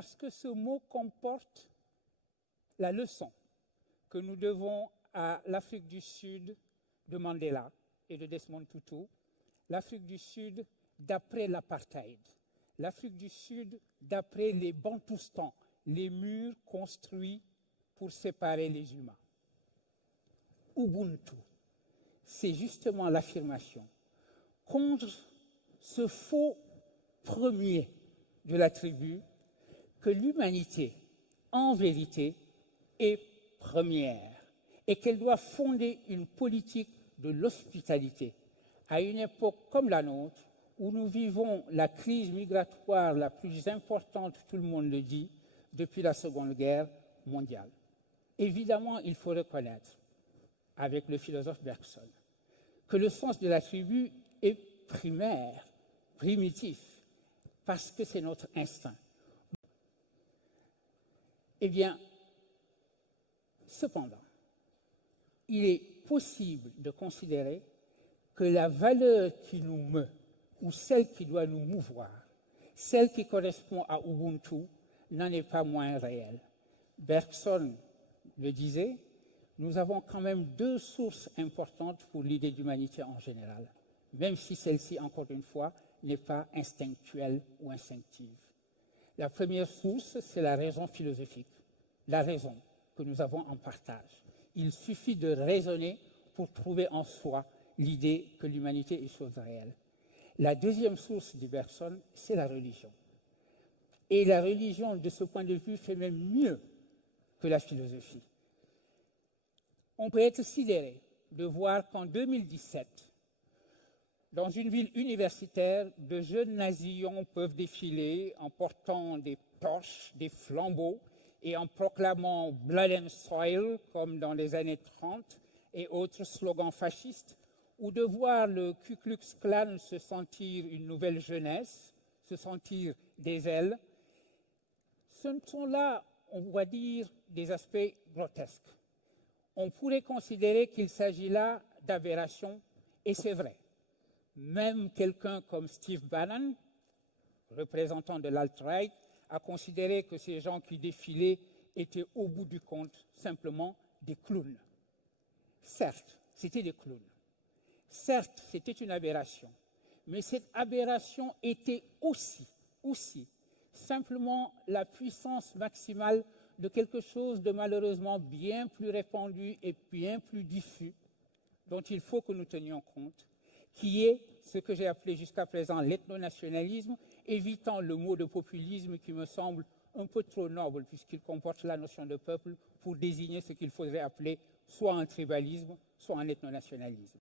parce que ce mot comporte la leçon que nous devons à l'Afrique du Sud de Mandela et de Desmond Tutu, l'Afrique du Sud d'après l'apartheid, l'Afrique du Sud d'après les Bantoustans, les murs construits pour séparer les humains. Ubuntu, c'est justement l'affirmation contre ce faux premier de la tribu que l'humanité, en vérité, est première et qu'elle doit fonder une politique de l'hospitalité à une époque comme la nôtre où nous vivons la crise migratoire la plus importante, tout le monde le dit, depuis la Seconde Guerre mondiale. Évidemment, il faut reconnaître, avec le philosophe Bergson, que le sens de la tribu est primaire, primitif, parce que c'est notre instinct. Eh bien, cependant, il est possible de considérer que la valeur qui nous meut, ou celle qui doit nous mouvoir, celle qui correspond à Ubuntu, n'en est pas moins réelle. Bergson le disait, nous avons quand même deux sources importantes pour l'idée d'humanité en général, même si celle-ci, encore une fois, n'est pas instinctuelle ou instinctive. La première source, c'est la raison philosophique, la raison que nous avons en partage. Il suffit de raisonner pour trouver en soi l'idée que l'humanité est chose réelle. La deuxième source de Bergson, c'est la religion. Et la religion, de ce point de vue, fait même mieux que la philosophie. On peut être sidéré de voir qu'en 2017, dans une ville universitaire, de jeunes nasillons peuvent défiler en portant des torches, des flambeaux et en proclamant « Blood and Soil » comme dans les années 30 et autres slogans fascistes, ou de voir le Ku Klux Klan se sentir une nouvelle jeunesse, se sentir des ailes. Ce sont là, on va dire, des aspects grotesques. On pourrait considérer qu'il s'agit là d'aberrations, et c'est vrai. Même quelqu'un comme Steve Bannon, représentant de l'alt-right, a considéré que ces gens qui défilaient étaient au bout du compte simplement des clowns. Certes, c'était des clowns. Certes, c'était une aberration. Mais cette aberration était aussi simplement la puissance maximale de quelque chose de malheureusement bien plus répandu et bien plus diffus, dont il faut que nous tenions compte, qui est ce que j'ai appelé jusqu'à présent l'ethnonationalisme, évitant le mot de populisme qui me semble un peu trop noble puisqu'il comporte la notion de peuple pour désigner ce qu'il faudrait appeler soit un tribalisme, soit un ethnonationalisme.